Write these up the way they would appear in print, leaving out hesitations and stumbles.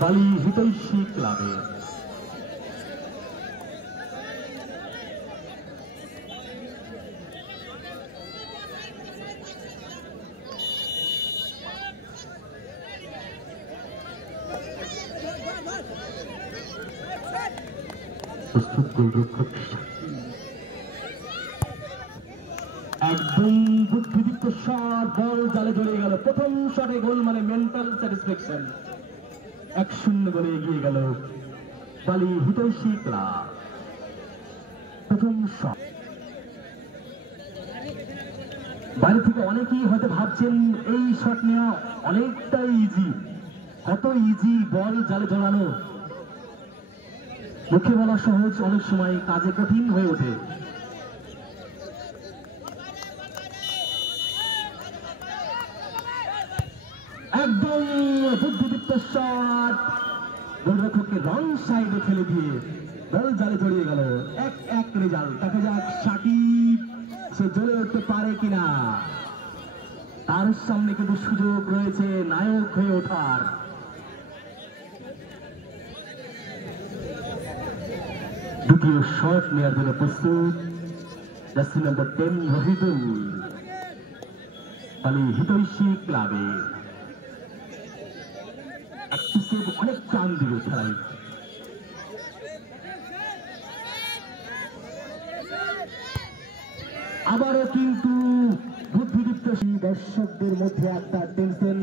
বালি হিতৈষী ক্লাবে প্রস্তুত গোলরক্ষক একদম বুদ্ধিদীপ্ত শট, বল জালে জড়িয়ে গেল। প্রথম শটে গোল মানে মেন্টাল স্যাটিসফ্যাকশন। 1-0 গোলে এগিয়ে গেল বালি হিতৈষী ক্লাব। প্রথম শট বাইরে থেকে অনেকেই হয়তো ভাবছেন এই শট নেওয়া অনেকটাই ইজি। কত ইজি বল জালে জড়ানো, মুখে বলা সহজ, অনেক সময় কাজে কঠিন হয়ে ওঠে। একদম বুদ্ধিদীপ্ত শট, গোলরক্ষককে রং সাইডে ফেলে দিয়ে বল জালে জড়িয়ে গেল। 1-1 রেজাল্ট। দেখা যাক সাকিব সে জ্বলে উঠতে পারে কিনা। তার সামনে কিন্তু সুযোগ রয়েছে নায়ক হয়ে ওঠার। দ্বিতীয় শট নেওয়ার জন্য প্রস্তুত জার্সি নাম্বার 10 রহিদুল, বালি হিতৈষী ক্লাবে। অনেক টান দিল খেলায়। আবারও কিন্তু বুদ্ধিদীপ্ত দর্শকদের মধ্যে একটা টেনশন,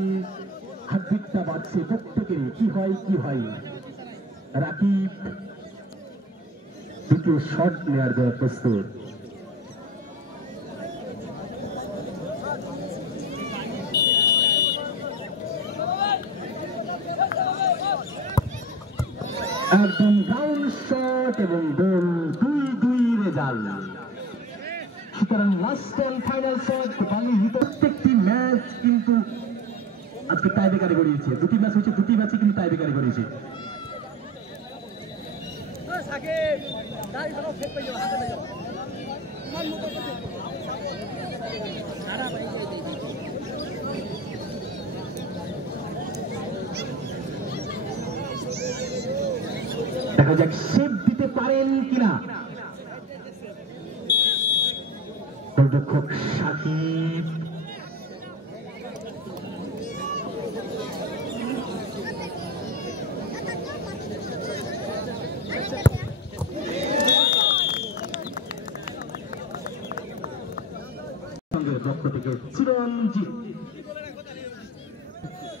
হার্টবিটটা বাড়ছে প্রত্যেকেরই। কি হয় রাকিব দ্বিতীয় শট নেওয়ার জন্য প্রস্তুত। একদম ডাউন শট এবং গোল, 2-2 রেজাল্ট। সুতরাং লাস্ট এন্ড ফাইনাল শট বালি প্রত্যেকটি ম্যাচ কিন্তু আজকে টাইব্রেকারে গড়িয়েছে। দুটি ম্যাচ হচ্ছে, দুটি ম্যাচে কিন্তু টাইব্রেকারে গড়িয়েছে। দেখা যাক সেভ দিতে পারেন কিনা গোলরক্ষক সাকিব। পক্ষ থেকে চিরঞ্জিত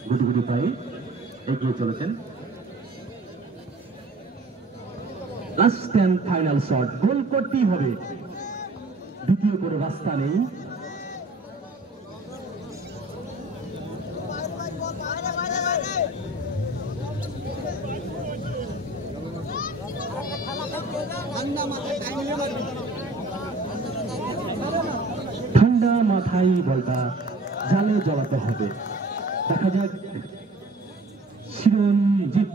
গুটি গুটি পায়ে এগিয়ে চলেছেন। লাস্ট এন্ড ফাইনাল শট, গোল করতেই হবে, দ্বিতীয় কোনো রাস্তা নেই। ঠান্ডা মাথায় বলটা জালে জড়াতে হবে। দেখা যাক চিরঞ্জিত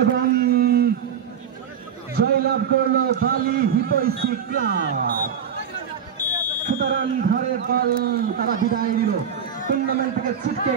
এবং জয়লাভ করলো বালি হিতৈষী ক্লাব। সুতরাং ঘরের বল তারা বিদায় নিল, টুর্নামেন্ট থেকে ছিটকে